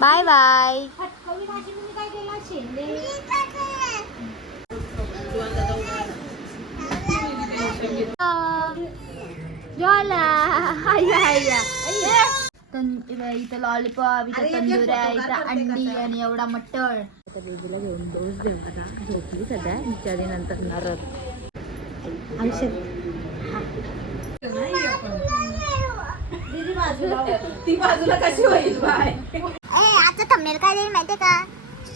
Bye bye इथं lollipop इथं तंदूर आहे इथं अंडी आणि एवढा बेबीला घेऊन डोस देऊ आता झोपली सध्या विचारी नंतर नरक ती बाजूला कशी होईल? बाय. थंबनेल काय देईल माहितीये का?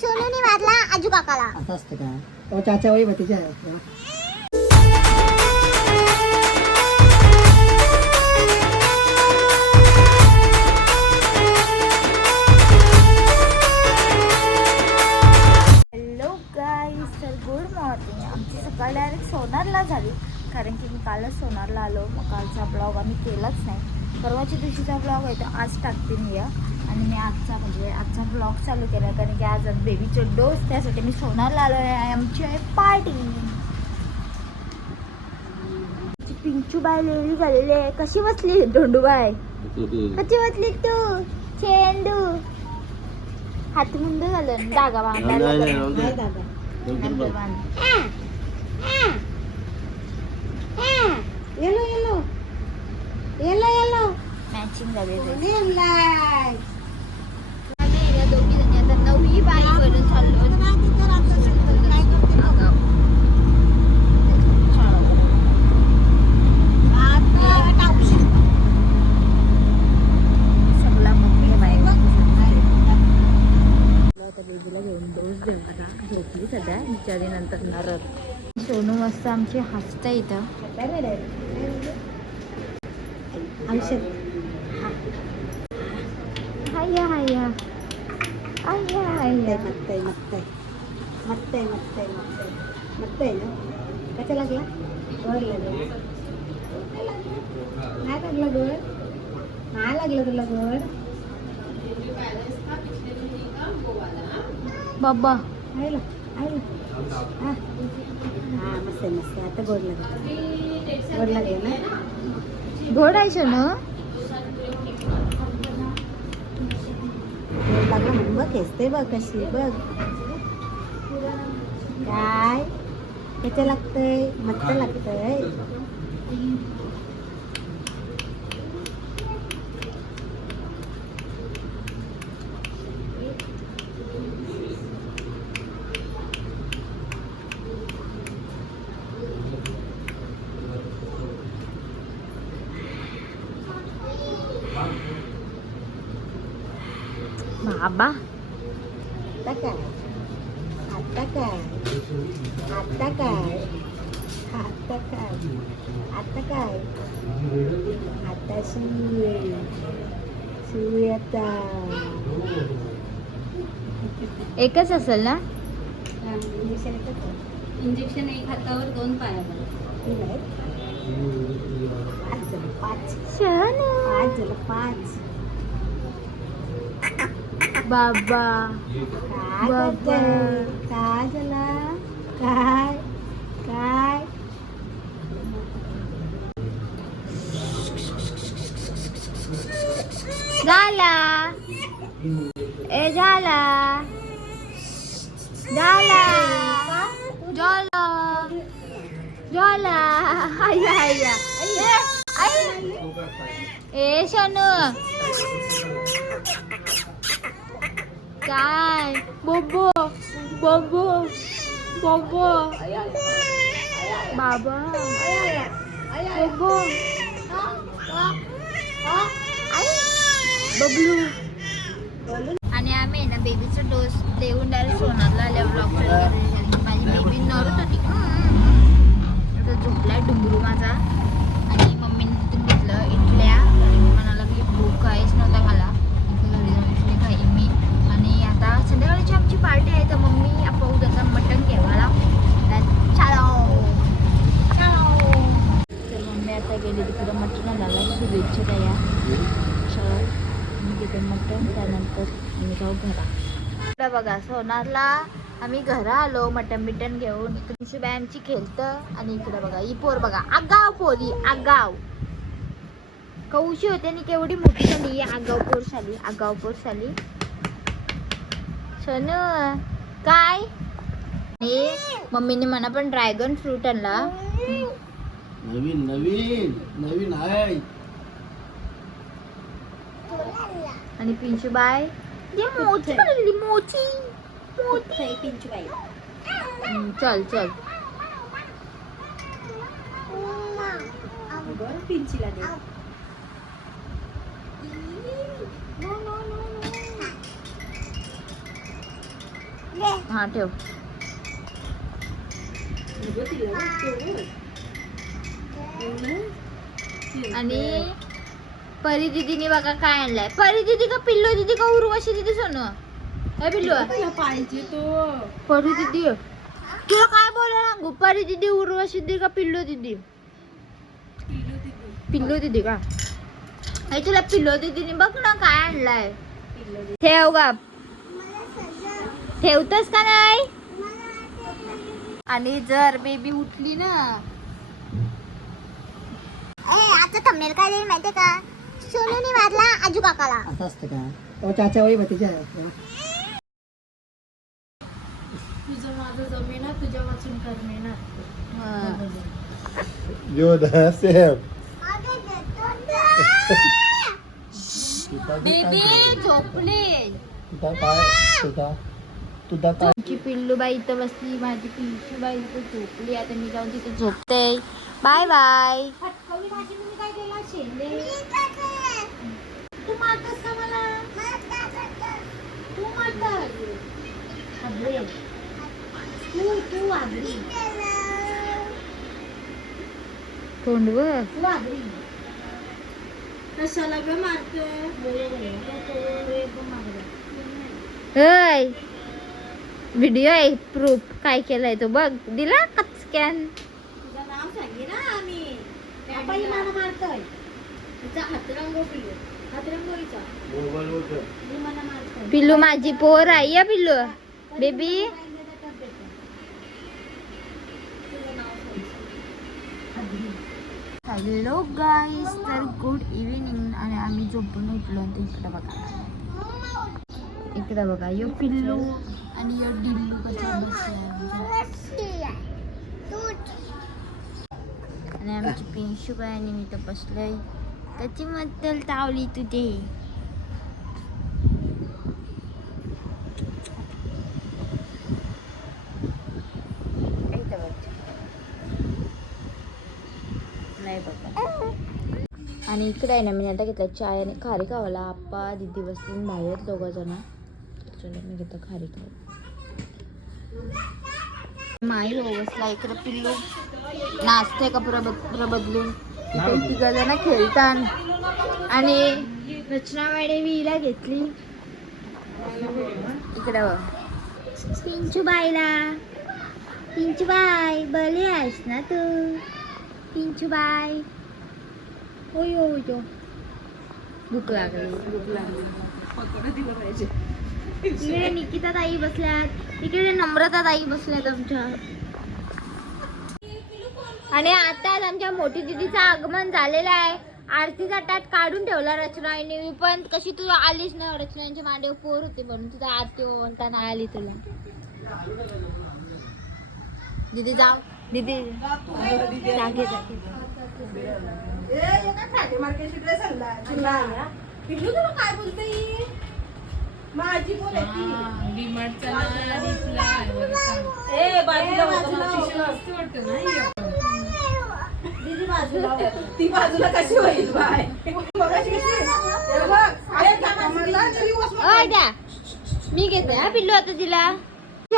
सोनूनी मारला आजू काकाला. असं असतं का? तो चाचा वही भतीजा आहे हॅलो गाईज तर गुड मॉर्निंग आमची सकाळ डायरेक्ट सोनारला झाली. कारण की मी कालच सोनारला आलो. मग कालचा ब्लॉग आम्ही केलाच नाही. परवाच्या दिवशीचा ब्लॉग आहे तो आज टाकते मी या. आणि मी आजचा म्हणजे आजचा ब्लॉग चालू केला कारण की आज बेबीचे डोस त्यासाठी मी सोनारला आलो आहे आमची आहे पार्टी पिंचू बाय लेली झालेली आहे. कशी बसली धोंडूबाई कशी बसली तू? चेंडू. हात मुंड झालं डागा बांधायला मॅचिंग झाले आता नववी बाई करून चाललो नंतर सोनू मस्त आमची हसते इथं. हाया हाया हाया हाया मत्तय मत्तय मत्तय मत्तय मत्तय मत्तय ना कशा लागला गोड लागला नाही लागलं गोड नाही लागलं तुला गोड बाबा आईला आईला हा हा मस्त आहे मस्त आता गोड लागलं गोड लागलं ना गोड आहे सोनू गोड लागलं म्हणून बघ खेचते बघ कशी बघ काय त्याचं लागतंय मस्त लागतंय बाबा आता काय आता काय आता काय आता काय आता काय आता सुये सुये आता एकच असेल ना इंजेक्शन? इंजेक्शन एक हातावर दोन पायावर पाच पाच झालं पाच बाबा काय बाबा. करतोय? काय झालं काय काय झाला ए झाला झाला झाला झाला हाया हाया ए, आई. ए शनू काय? बोबो बोबो बोबो. बाबा. बोबो. बबलू. आणि आम्ही आहे ना बेबीचा डोस देऊन डायरेक्ट सोनारला आल्या ब्लॉग माझी बेबी नरत होती. झोपलाय डुंगरू माझा आणि मम्मीने तिथून घेतलं इडल्या आणि मी म्हणाला की भूक काहीच नव्हता मला इथे घरी जाऊन इडली खाई मी आणि आता संध्याकाळची आमची पार्टी आहे तर मम्मी आपण उद्याचा मटण घ्यावाला चालो चालो तर मम्मी आता गेली तिकडं मटण आणायला शुभेच्छा द्या शाळा मी तिथे मटण त्यानंतर आम्ही जाऊ घरा इकडं बघा सोनारला आम्ही घरा आलो मटण बिटन घेऊन. तुमची आमची खेळतं आणि इकडे बघा ही पोर बघा आगाव पोरी आगाव. कौशी होते आणि केवढी मोठी झाली आगाव पोर झाली आगाव पोर झाली. सोनू काय? मम्मीने मला पण ड्रॅगन फ्रूट आणला. नवीन नवीन नवीन आहे. आणि पिंशू बाय ये मोची बनवलेली मोची सई पिंचू बाई हम्म, चल चल अगं, पिंचीला दे हा ठेव अगं, तिला दे. आणि परी दिदीने बघा काय आणलाय. परी दिदी का पिल्लू दिदी का उर्वशी दिदी सोनू? काय पिल्लू तुला पाहिजे तो. परी दिदी. तुला काय बोलायला सांगू? परी दिदी उर्वशी दिदी का पिल्लू दिदी? पिल्लू दिदी. का? अरे तुला पिल्लू दिदीने बघ ना काय आणलाय. ठेव गा ठेवतोस का नाही? आणि जर बेबी उठली ना? आता थंबनेल काय देईल माहितीये का? सोनूने मारला आजू काकाला. असं असतं का? तो चाचा वही भतीजा आहे तुझं माझं जमेना तुझ्या वाचून करमेना. Yoda, Sam. बेबी झोपली. तुझा पाय तुझा तुझा पाय? आमची पिल्लूबाई इथं बसली माझी पिंशूबाई इथं झोपली. आता मी जाऊन तिथे झोपते. Bye bye. भाजी तुम्ही काय केला? शेंडे. तू मारतोस का मला तू मारतोस आबरे. तू तू आगरी तोंडव तू आगरी कशाला ग मारतोय हय व्हिडिओ आहे प्रूफ काय केलाय तो बघ दिला स्कॅन तुझं नाव सांगे ना आम्ही बाई मला मारतोय तिचा हातरंग पिल्लू माझी पोर आहे या पिल्लू. बेबी. हॅलो गाईस तर गुड इव्हिनिंग आणि आम्ही झोपून उठलो आणि इकडे बघा. इकडे बघा यो पिल्लू आणि यो डिल्लू बसल्या आणि आमची पिंशूबाई आणि मी तर बसलोय. त्याची मद्दल तावली तुझे. नाही बघा. आणि इकडे आहे ना मी आता घेतला चाय आणि खारी खावाला आप्पा दिदी बसून बाहेर दोघं जण. चलो मी घेतो खारी खाऊ. माई हो बसला इकडे पिल्लू. नाचते कपडा बदलून? इकडे तिघ जण खेळतात. आणि रचना मॅडम हिला घेतली. इकडे बघ. पिंचू बाईला पिंचू बाई आहेस ना तू? पिंचू बाई होय होय हो भूक लागली. भूक लागली. इकडे निकिता ताई बसल्यात. इकडे नम्रता ताई बसल्यात आमच्या. आणि आता आमच्या मोठी दिदीचं आगमन झालेलं आहे. आरतीचा ताट काढून ठेवला रचनाने मी पण कशी तू आलीच ना रचनांची मांडे पोर होते म्हणून तुझा आरती म्हणता नाही आली तुला. दीदी जाऊ. दीदी. जागे जागे. माझी बोल ए बाजूला. ती बाजूला कशी होईल बाय? अय द्या. मी घेते हा पिल्लू आता तिला.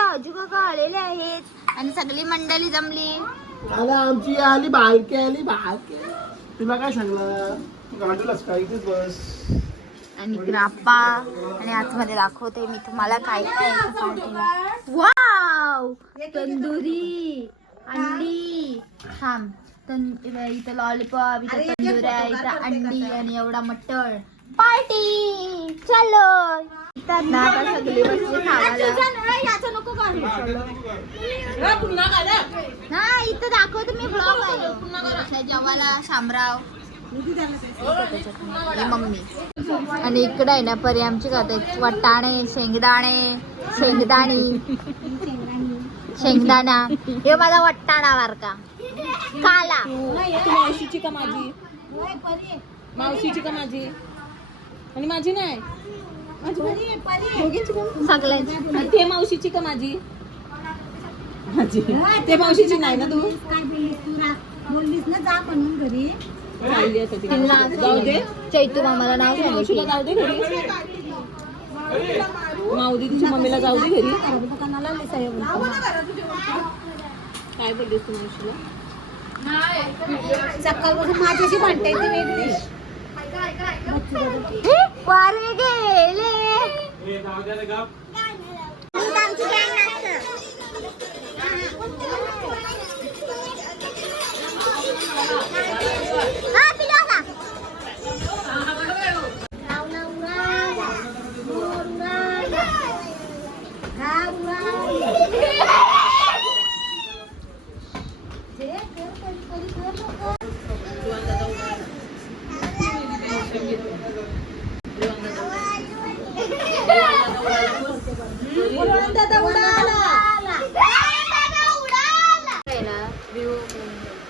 आजू काका आलेले आहेत आणि सगळी मंडळी जमली. आला आमची आली बारकी आली बारकी. तुला काय सांगला तू गांडूलास का इथेच बस. आणि ग्राप्पा आणि आतमध्ये दाखवते मी तुम्हाला काय काय वाव! तंदुरी अंडी. थांब. इथं लॉलीपॉप इथं तंदुऱ्या इथं अंडी आणि एवढा मटण. पार्टी चलो! इथं आता सगळी खावायला. इथं दाखवतो मी ब्लॉग आहे. जेवायला शामराव आणि मम्मी आणि इकडे आहे ना परी आमची खाते. वटाणे शेंगदाणे शेंगदाणी. शेंगदाणा. हे माझा वटाणा बारका. काला. तू मावशीची का माझी? मावशीची का माझी? आणि माझी नाही? दोघींची पण? सगळ्यांची. आणि ते मावशीची का माझी? माझी. ते मावशीची नाही ना तू? काय बोललीस तू रा- बोललीस ना जा म्हणून घरी चालली आता ती. तिला जाऊ दे. चैतू मामाला नाव मावशीला सांगितलं जाऊ दे घरी. माऊदी तिच्या मम्मीला जाऊ दे घरी. दुकानाला आली साहेब काय बोललीस तू मावशीला? सकाळपासून माझ्याशी भांडते ती वेगळी. वारे गेले आमची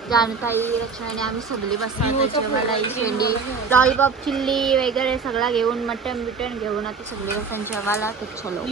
जानताई रचना आणि आम्ही सगळी बसतात. जेवायला शेंडी लॉलीपॉप चिल्ली वगैरे सगळा घेऊन मटन बिटन घेऊन आता सगळी बसतात जेवायला तर चलो.